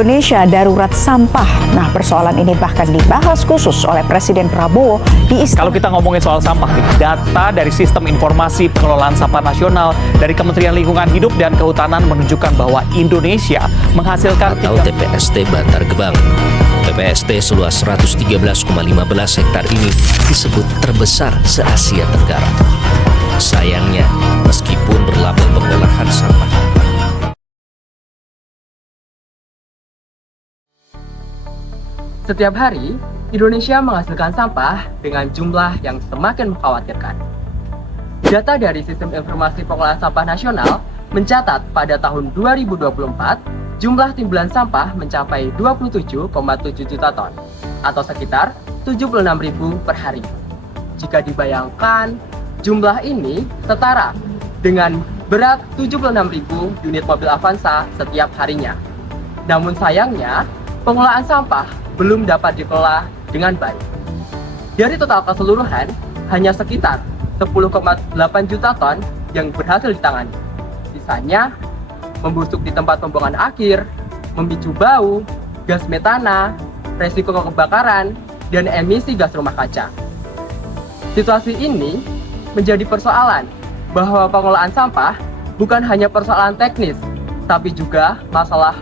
Indonesia darurat sampah. Nah, persoalan ini bahkan dibahas khusus oleh Presiden Prabowo di Istana. Kalau kita ngomongin soal sampah nih, data dari Sistem Informasi Pengelolaan Sampah Nasional dari Kementerian Lingkungan Hidup dan Kehutanan menunjukkan bahwa Indonesia menghasilkan atau TPST Bantar Gebang. TPST seluas 113,15 hektar ini disebut terbesar se-Asia Tenggara. Sayangnya, meskipun berlabel pengolahan sampah, setiap hari, Indonesia menghasilkan sampah dengan jumlah yang semakin mengkhawatirkan. Data dari Sistem Informasi Pengelolaan Sampah Nasional mencatat pada tahun 2024, jumlah timbulan sampah mencapai 27,7 juta ton, atau sekitar 76.000 per hari. Jika dibayangkan, jumlah ini setara dengan berat 76.000 unit mobil Avanza setiap harinya. Namun sayangnya, pengelolaan sampah belum dapat dikelola dengan baik. Dari total keseluruhan, hanya sekitar 10,8 juta ton yang berhasil ditangani. Sisanya membusuk di tempat pembuangan akhir, memicu bau, gas metana, resiko kebakaran, dan emisi gas rumah kaca. Situasi ini menjadi persoalan bahwa pengelolaan sampah bukan hanya persoalan teknis, tapi juga masalah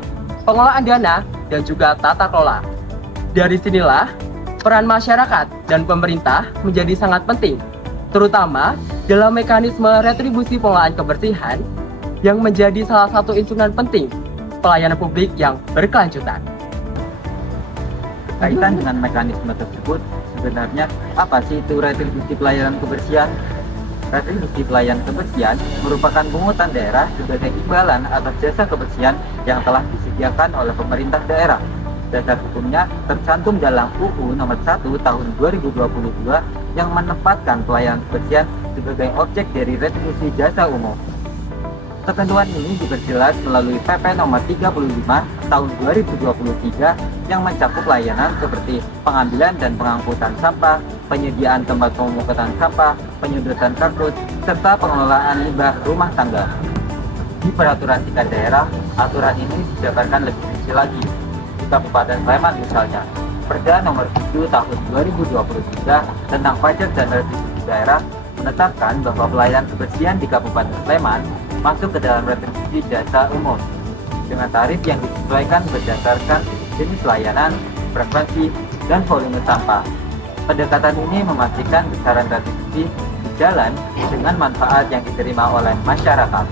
pengelolaan dana dan juga tata kelola. Dari sinilah peran masyarakat dan pemerintah menjadi sangat penting, terutama dalam mekanisme retribusi pengelolaan kebersihan yang menjadi salah satu instrumen penting pelayanan publik yang berkelanjutan. Kaitan dengan mekanisme tersebut, sebenarnya apa sih itu retribusi pelayanan kebersihan? Retribusi pelayanan kebersihan merupakan pungutan daerah sebagai imbalan atas jasa kebersihan yang telah disediakan oleh pemerintah daerah. Dasar hukumnya tercantum dalam UU Nomor 1 Tahun 2022 yang menempatkan pelayanan kebersihan sebagai objek dari retribusi jasa umum. Ketentuan ini diperjelas melalui PP Nomor 35 Tahun 2023 yang mencakup layanan seperti pengambilan dan pengangkutan sampah, penyediaan tempat pemungutan sampah, penyedotan kardus, serta pengelolaan limbah rumah tangga. Di peraturan tingkat daerah, aturan ini dijabarkan lebih rinci lagi. Kabupaten Sleman misalnya, Perda Nomor 7 Tahun 2023 tentang pajak dan retribusi daerah menetapkan bahwa pelayanan kebersihan di Kabupaten Sleman masuk ke dalam retribusi jasa umum dengan tarif yang disesuaikan berdasarkan jenis layanan, frekuensi, dan volume sampah. Pendekatan ini memastikan besaran retribusi sejalan dengan manfaat yang diterima oleh masyarakat.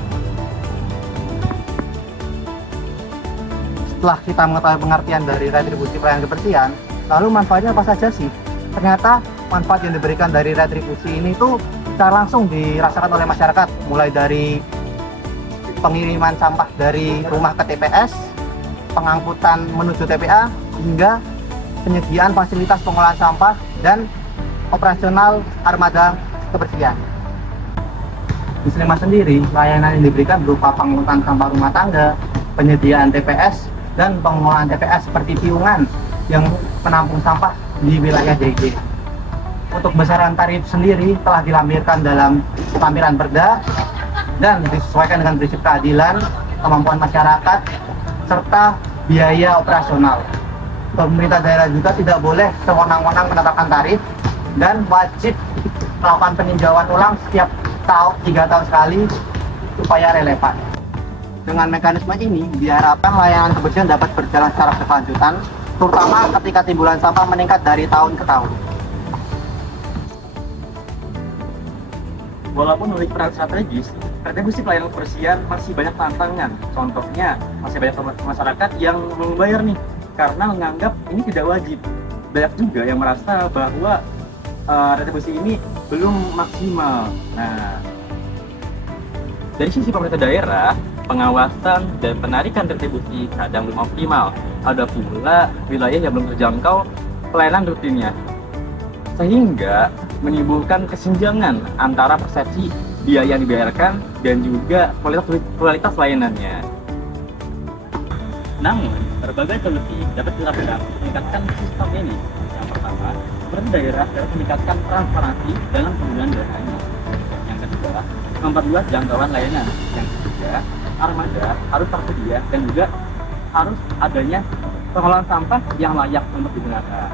Setelah kita mengetahui pengertian dari retribusi pelayanan kebersihan, lalu manfaatnya apa saja sih? Ternyata manfaat yang diberikan dari retribusi ini tuh secara langsung dirasakan oleh masyarakat, mulai dari pengiriman sampah dari rumah ke TPS, pengangkutan menuju TPA, hingga penyediaan fasilitas pengolahan sampah dan operasional armada kebersihan. Di Sleman sendiri, layanan yang diberikan berupa pengangkutan sampah rumah tangga, penyediaan TPS, dan pengolahan TPS seperti piungan yang penampung sampah di wilayah DG. Untuk besaran tarif sendiri telah dilampirkan dalam lampiran Perda dan disesuaikan dengan prinsip keadilan, kemampuan masyarakat, serta biaya operasional. Pemerintah daerah juga tidak boleh sewenang-wenang menetapkan tarif dan wajib melakukan peninjauan ulang setiap 3 tahun sekali supaya relevan. Dengan mekanisme ini, diharapkan layanan kebersihan dapat berjalan secara berkelanjutan, terutama ketika timbulan sampah meningkat dari tahun ke tahun. Walaupun memiliki peran strategis, retribusi pelayanan kebersihan masih banyak tantangan. Contohnya, masih banyak masyarakat yang belum membayar nih, karena menganggap ini tidak wajib. Banyak juga yang merasa bahwa retribusi ini belum maksimal. Nah, dari sisi pemerintah daerah, pengawasan dan penarikan retribusi kadang belum optimal. Ada pula wilayah yang belum terjangkau pelayanan rutinnya, sehingga menimbulkan kesenjangan antara persepsi biaya yang dibayarkan dan juga kualitas layanannya. Namun, berbagai solusi dapat dilakukan untuk meningkatkan sistem ini. Yang pertama, pemerintah daerah dapat meningkatkan transparansi dalam penggunaan dananya. Yang kedua, memperluas jangkauan layanan. Yang ketiga, armada harus tersedia dan juga harus adanya pengelolaan sampah yang layak untuk digunakan.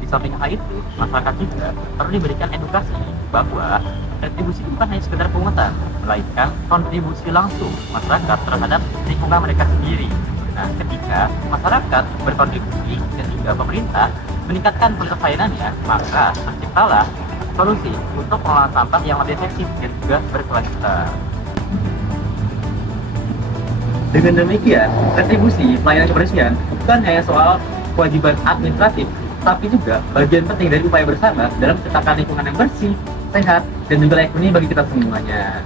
Di samping hal itu, masyarakat juga perlu diberikan edukasi bahwa retribusi bukan hanya sekedar pungutan, melainkan kontribusi langsung masyarakat terhadap lingkungan mereka sendiri. Nah, ketika masyarakat berkontribusi dan juga pemerintah meningkatkan kualitas layanannya, maka terciptalah solusi untuk pengelolaan sampah yang lebih efektif dan juga berkelanjutan. Dengan demikian, retribusi pelayanan kebersihan bukan hanya soal kewajiban administratif, tapi juga bagian penting dari upaya bersama dalam menciptakan lingkungan yang bersih, sehat, dan juga layak huni bagi kita semuanya.